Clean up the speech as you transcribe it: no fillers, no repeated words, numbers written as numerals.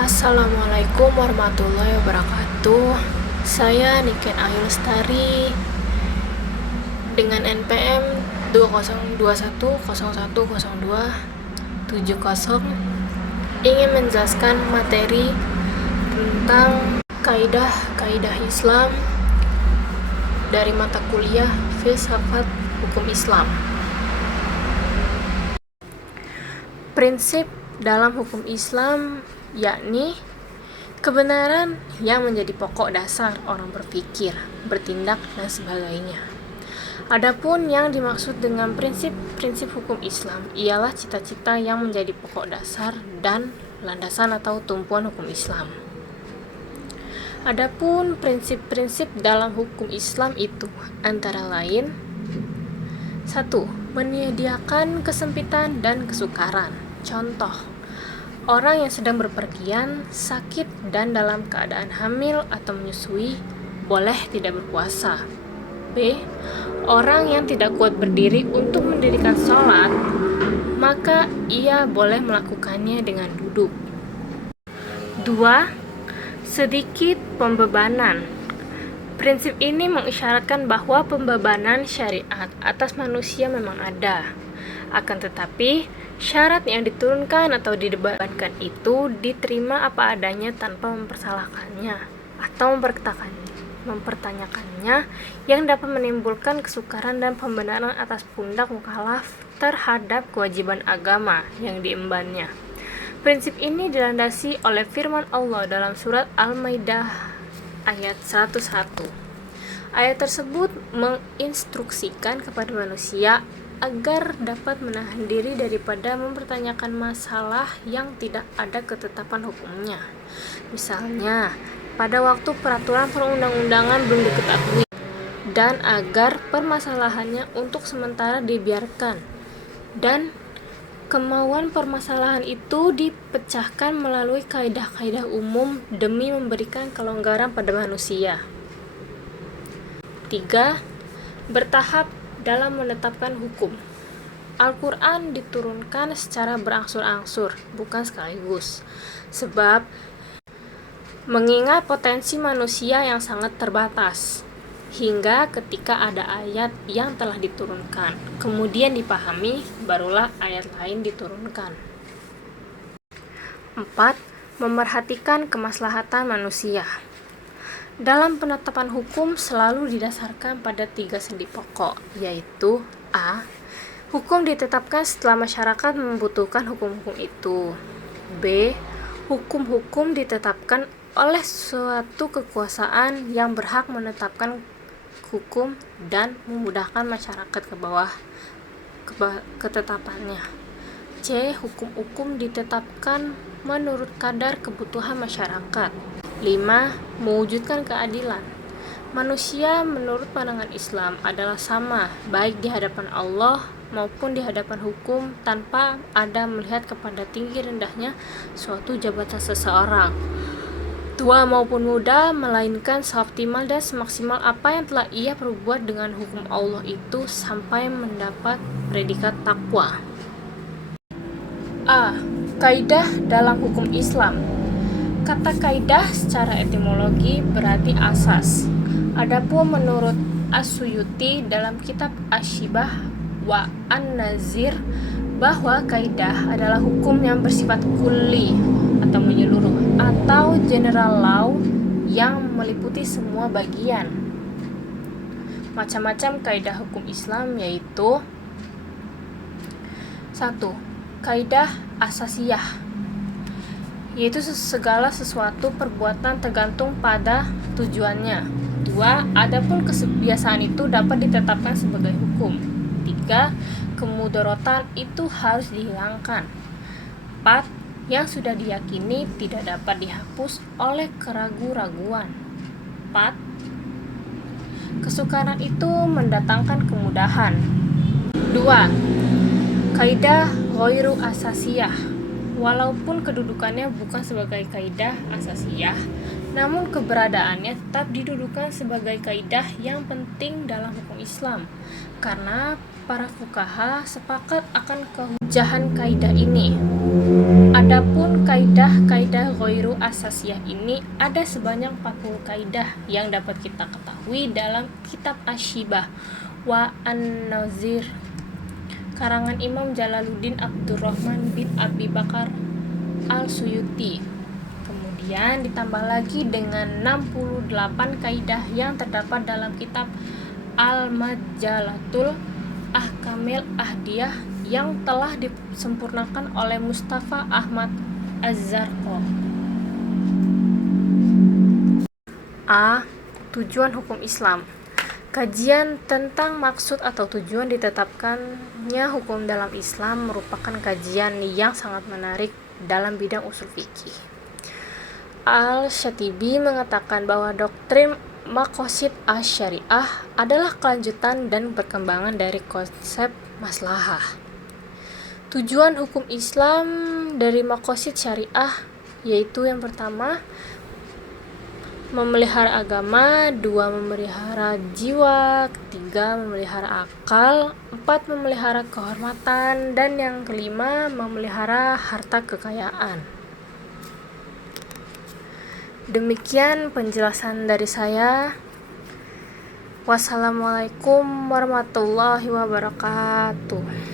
Assalamualaikum warahmatullahi wabarakatuh. Saya Niken Ayu Lestari dengan NPM 2021010270 ingin menjelaskan materi tentang kaidah-kaidah Islam dari mata kuliah Filsafat Hukum Islam. Prinsip dalam hukum Islam yakni kebenaran yang menjadi pokok dasar orang berpikir, bertindak, dan sebagainya. Adapun yang dimaksud dengan prinsip-prinsip hukum Islam ialah cita-cita yang menjadi pokok dasar dan landasan atau tumpuan hukum Islam. Adapun prinsip-prinsip dalam hukum Islam itu antara lain: 1. Menyediakan kesempitan dan kesukaran. Contoh, orang yang sedang berpergian, sakit, dan dalam keadaan hamil atau menyusui boleh tidak berpuasa. B. Orang yang tidak kuat berdiri untuk mendirikan sholat, maka ia boleh melakukannya dengan duduk. 2. Sedikit pembebanan. Prinsip ini mengisyaratkan bahwa pembebanan syariat atas manusia memang ada. Akan tetapi, syarat yang diturunkan atau dibebankan itu diterima apa adanya tanpa mempersalahkannya atau mempertanyakannya, yang dapat menimbulkan kesukaran dan pembenaran atas pundak mukallaf terhadap kewajiban agama yang diembannya. Prinsip ini dilandasi oleh firman Allah dalam surat Al-Maidah ayat 101. Ayat tersebut menginstruksikan kepada manusia agar dapat menahan diri daripada mempertanyakan masalah yang tidak ada ketetapan hukumnya. Misalnya, pada waktu peraturan perundang-undangan belum diketahui, dan agar permasalahannya untuk sementara dibiarkan, dan kemauan permasalahan itu dipecahkan melalui kaidah-kaidah umum demi memberikan kelonggaran pada manusia. 3. Bertahap dalam menetapkan hukum. Al-Quran diturunkan secara berangsur-angsur, bukan sekaligus, sebab mengingat potensi manusia yang sangat terbatas, hingga ketika ada ayat yang telah diturunkan, kemudian dipahami, barulah ayat lain diturunkan. 4. Memerhatikan kemaslahatan manusia. Dalam penetapan hukum selalu didasarkan pada 3 sendi pokok, yaitu A. Hukum ditetapkan setelah masyarakat membutuhkan hukum-hukum itu. B. Hukum-hukum ditetapkan oleh suatu kekuasaan yang berhak menetapkan hukum dan memudahkan masyarakat ke bawah ketetapannya. C. Hukum-hukum ditetapkan menurut kadar kebutuhan masyarakat. 5. Mewujudkan keadilan. Manusia menurut pandangan Islam adalah sama, baik di hadapan Allah maupun di hadapan hukum, tanpa ada melihat kepada tinggi rendahnya suatu jabatan seseorang, tua maupun muda, melainkan seoptimal dan semaksimal apa yang telah ia perbuat dengan hukum Allah itu sampai mendapat predikat takwa. A. Kaidah dalam hukum Islam. Kata kaidah secara etimologi berarti asas. Adapun menurut As-Suyuti dalam kitab Asy-Syibah wa An-Nazir, bahwa kaidah adalah hukum yang bersifat kulli atau menyeluruh, atau general law yang meliputi semua bagian. Macam-macam kaidah hukum Islam yaitu: 1. Kaidah asasiyah, yaitu segala sesuatu perbuatan tergantung pada tujuannya. 2. Adapun kebiasaan itu dapat ditetapkan sebagai hukum. 3. Kemudorotan itu harus dihilangkan. 4. Yang sudah diyakini tidak dapat dihapus oleh keraguan-raguan. 4. Kesukaran itu mendatangkan kemudahan. 2. Kaidah ghairu asasiyah, Walaupun kedudukannya bukan sebagai kaidah asasiyah, namun keberadaannya tetap didudukan sebagai kaidah yang penting dalam hukum Islam, karena para fuqaha sepakat akan kehujahan kaidah ini. Adapun kaidah-kaidah ghairu asasiyah ini ada sebanyak 40 kaidah yang dapat kita ketahui dalam kitab Asy-Syibah wa An-Nazir karangan Imam Jalaluddin Abdurrahman bin Abi Bakar Al-Suyuti. Kemudian ditambah lagi dengan 68 kaidah yang terdapat dalam kitab Al-Majalatul Ahkamil Ahdiyah yang telah disempurnakan oleh Mustafa Ahmad Az-Zarqo. A. Tujuan hukum Islam. Kajian tentang maksud atau tujuan ditetapkannya hukum dalam Islam merupakan kajian yang sangat menarik dalam bidang usul fikih. Al-Syatibi mengatakan bahwa doktrin maqasid asy-syariah adalah kelanjutan dan perkembangan dari konsep maslahah. Tujuan hukum Islam dari maqasid syariah yaitu yang pertama, memelihara agama, 2 memelihara jiwa, 3 memelihara akal, 4 memelihara kehormatan, dan yang kelima memelihara harta kekayaan. Demikian penjelasan dari saya. Wassalamualaikum warahmatullahi wabarakatuh.